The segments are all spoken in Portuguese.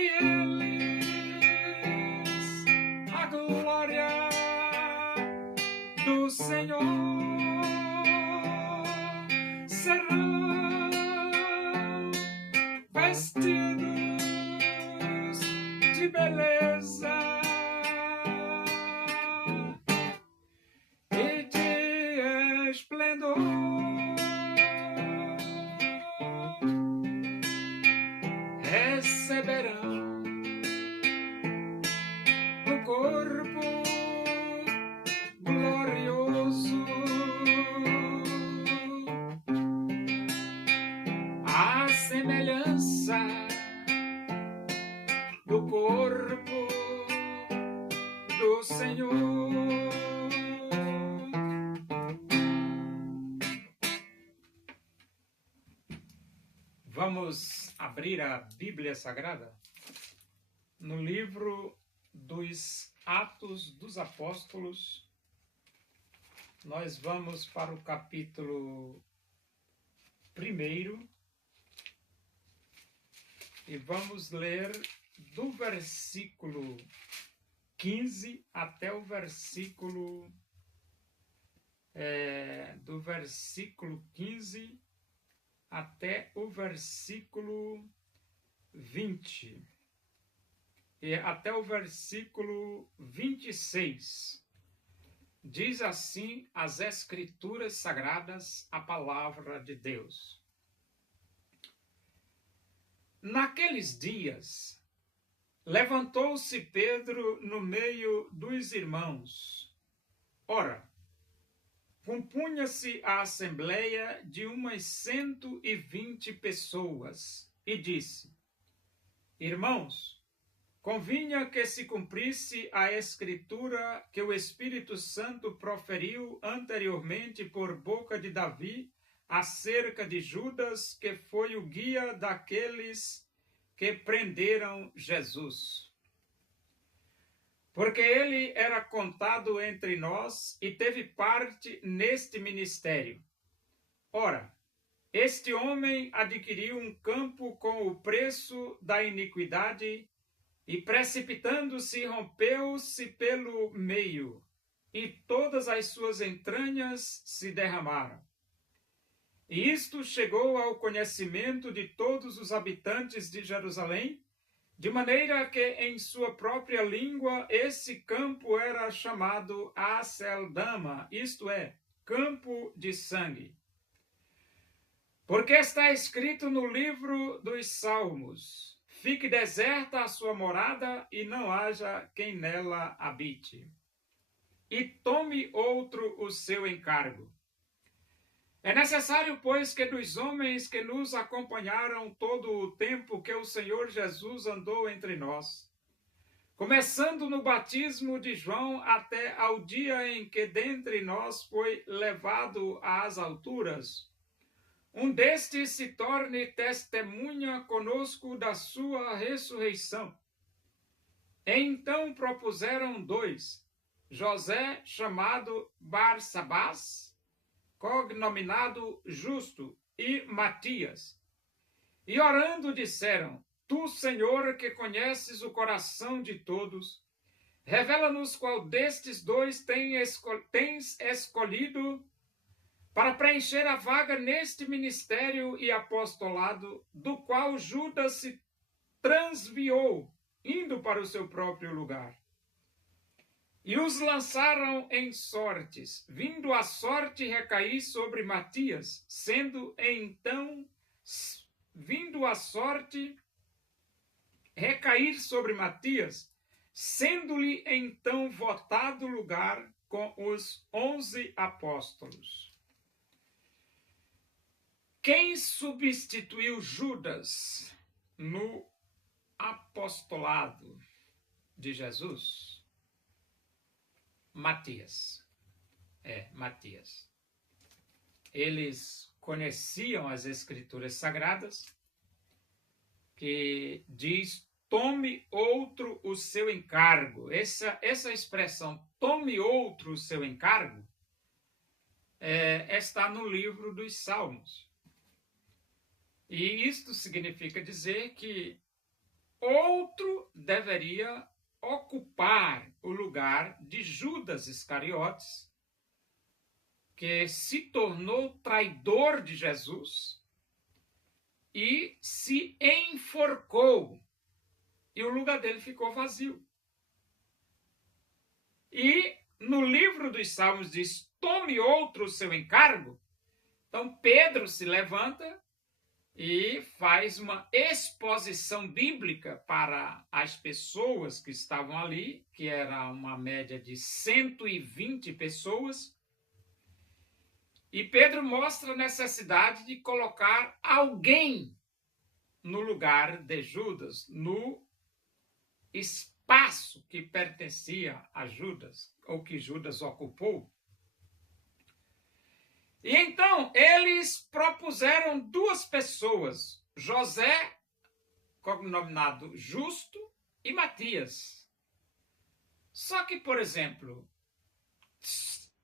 sobre eles a glória do Senhor. Serão vestidos de beleza e de esplendor. Receberão o corpo glorioso, a semelhança do corpo do Senhor. Vamos abrir a Bíblia Sagrada no livro dos Atos dos Apóstolos. Nós vamos para o capítulo 1 e vamos ler do versículo 15 até o versículo 15 até o versículo 20 e até o versículo 26. Diz assim as Escrituras Sagradas, a palavra de Deus. Naqueles dias, levantou-se Pedro no meio dos irmãos. Ora, compunha-se a assembleia de umas 120 pessoas, e disse: Irmãos, convinha que se cumprisse a Escritura que o Espírito Santo proferiu anteriormente por boca de Davi acerca de Judas, que foi o guia daqueles que prenderam Jesus. Porque ele era contado entre nós e teve parte neste ministério. Ora, este homem adquiriu um campo com o preço da iniquidade e, precipitando-se, rompeu-se pelo meio, e todas as suas entranhas se derramaram. E isto chegou ao conhecimento de todos os habitantes de Jerusalém, de maneira que em sua própria língua esse campo era chamado Aceldama, isto é, campo de sangue. Porque está escrito no livro dos Salmos: fique deserta a sua morada e não haja quem nela habite. E tome outro o seu encargo. É necessário, pois, que dos homens que nos acompanharam todo o tempo que o Senhor Jesus andou entre nós, começando no batismo de João até ao dia em que dentre nós foi levado às alturas, um destes se torne testemunha conosco da sua ressurreição. Então propuseram 2, José, chamado Barsabás, cognominado Justo, e Matias. E orando disseram: Tu, Senhor, que conheces o coração de todos, revela-nos qual destes 2 tens escolhido para preencher a vaga neste ministério e apostolado, do qual Judas se transviou, indo para o seu próprio lugar. E os lançaram em sortes, vindo a sorte recair sobre Matias, sendo-lhe então votado lugar com os 11 apóstolos. Quem substituiu Judas no apostolado de Jesus? Matias. Matias. Eles conheciam as Escrituras Sagradas, que diz: tome outro o seu encargo. Essa expressão, tome outro o seu encargo, está no livro dos Salmos. E isto significa dizer que outro deveria ocupar o lugar de Judas Iscariotes, que se tornou traidor de Jesus e se enforcou, e o lugar dele ficou vazio. E no livro dos Salmos diz: tome outro o seu encargo. Então Pedro se levanta e faz uma exposição bíblica para as pessoas que estavam ali, que era uma média de 120 pessoas. E Pedro mostra a necessidade de colocar alguém no lugar de Judas, no espaço que pertencia a Judas, ou que Judas ocupou. E então eles propuseram duas pessoas, José, cognominado Justo, e Matias. Só que, por exemplo,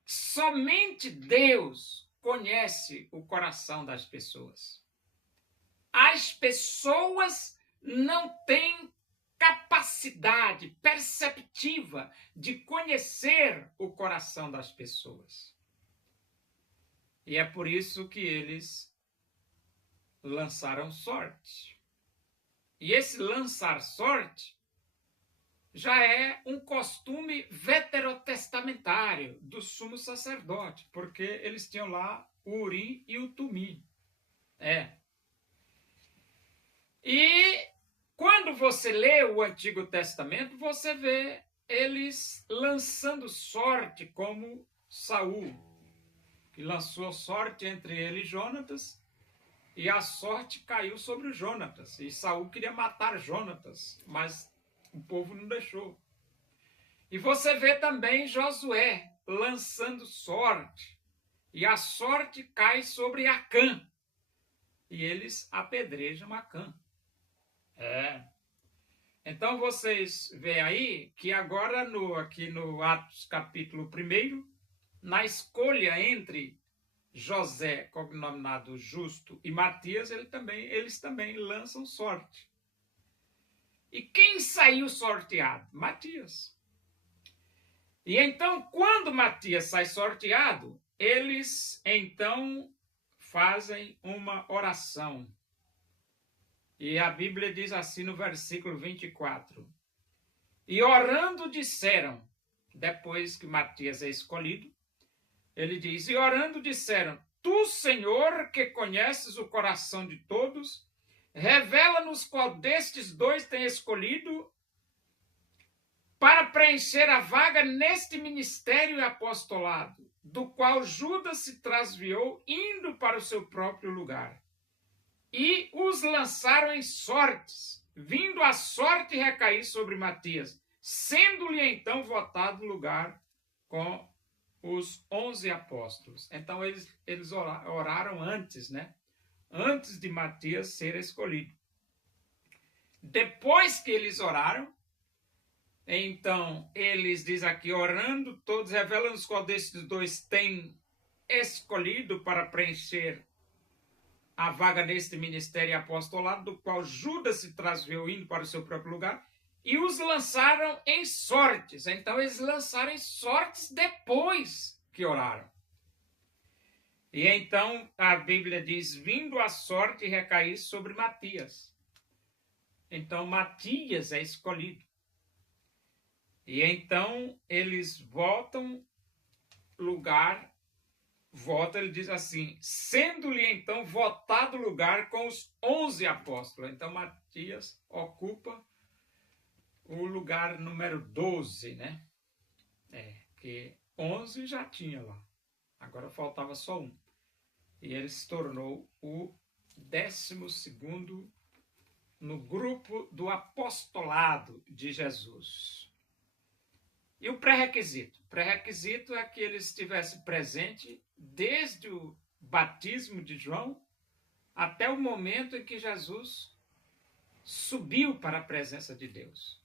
somente Deus conhece o coração das pessoas. As pessoas não têm capacidade perceptiva de conhecer o coração das pessoas. E é por isso que eles lançaram sorte. E esse lançar sorte já é um costume veterotestamentário do sumo sacerdote, porque eles tinham lá o Urim e o Tumim. E quando você lê o Antigo Testamento, você vê eles lançando sorte, como Saul, que lançou sorte entre ele e Jonatas, e a sorte caiu sobre o Jonatas. E Saul queria matar Jonatas, mas o povo não deixou. E você vê também Josué lançando sorte, e a sorte cai sobre Acã, e eles apedrejam Acã. Então vocês veem aí que agora aqui no Atos capítulo 1, na escolha entre José, cognominado Justo, e Matias, eles também lançam sorte. E quem saiu sorteado? Matias. E então, quando Matias sai sorteado, eles então fazem uma oração. E a Bíblia diz assim no versículo 24: e orando disseram, depois que Matias é escolhido, ele diz: e orando disseram, tu, Senhor, que conheces o coração de todos, revela-nos qual destes dois tem escolhido para preencher a vaga neste ministério e apostolado, do qual Judas se transviou, indo para o seu próprio lugar. E os lançaram em sortes, vindo a sorte recair sobre Matias, sendo-lhe então votado lugar com os 11 apóstolos. Então eles oraram antes, né? Antes de Matias ser escolhido. Depois que eles oraram, então eles diz aqui, orando todos, revelando-nos qual desses dois tem escolhido para preencher a vaga neste ministério e apostolado, do qual Judas se transviou indo para o seu próprio lugar, e os lançaram em sortes. Então eles lançaram em sortes depois que oraram. E então a Bíblia diz, vindo a sorte recair sobre Matias. Então Matias é escolhido. E então eles voltam lugar, ele diz assim, sendo-lhe então votado lugar com os 11 apóstolos. Então Matias ocupa o lugar número 12, né? Que 11 já tinha lá. Agora faltava só um. E ele se tornou o 12º no grupo do apostolado de Jesus. E o pré-requisito? O pré-requisito é que ele estivesse presente desde o batismo de João até o momento em que Jesus subiu para a presença de Deus.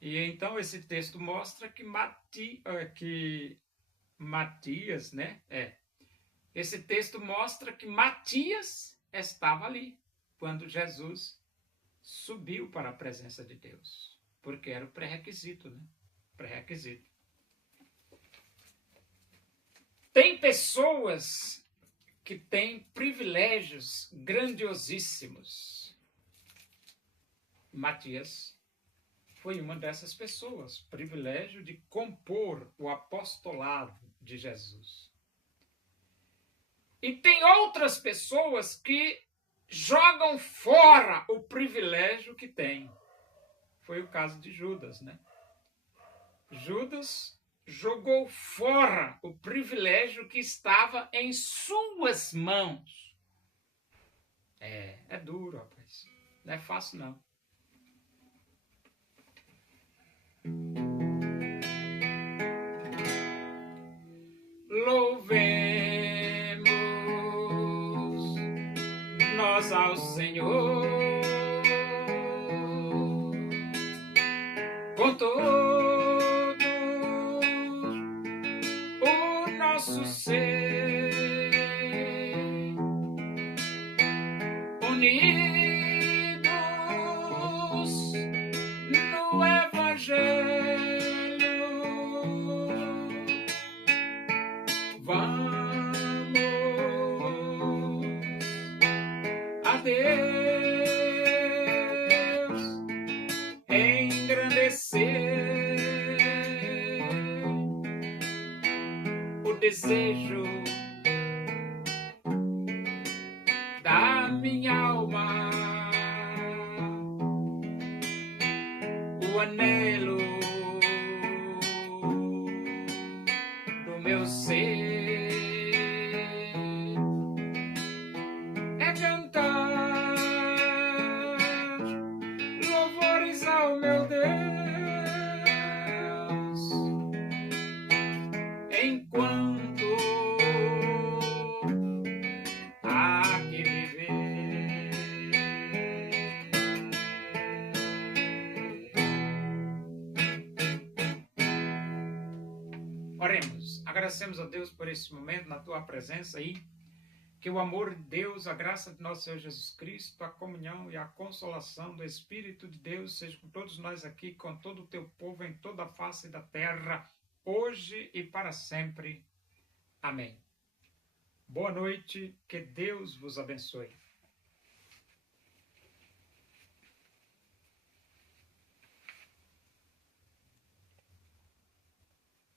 E então esse texto mostra que Matias, né? Esse texto mostra que Matias estava ali quando Jesus subiu para a presença de Deus, porque era o pré-requisito, né? Pré-requisito. Tem pessoas que têm privilégios grandiosíssimos. Matias foi uma dessas pessoas, privilégio de compor o apostolado de Jesus. E tem outras pessoas que jogam fora o privilégio que tem. Foi o caso de Judas, né? Judas jogou fora o privilégio que estava em suas mãos. É duro, rapaz. Não é fácil, não. Louvemos nós ao Senhor com todo o nosso ser, unidos no Evangelho. Vamos a Deus engrandecer o desejo da minha alma, o anelo do meu ser. Enquanto há que viver. Oremos, agradecemos a Deus por esse momento na tua presença aí, que o amor de Deus, a graça de nosso Senhor Jesus Cristo, a comunhão e a consolação do Espírito de Deus seja com todos nós aqui, com todo o teu povo em toda a face da terra, hoje e para sempre. Amém. Boa noite, que Deus vos abençoe.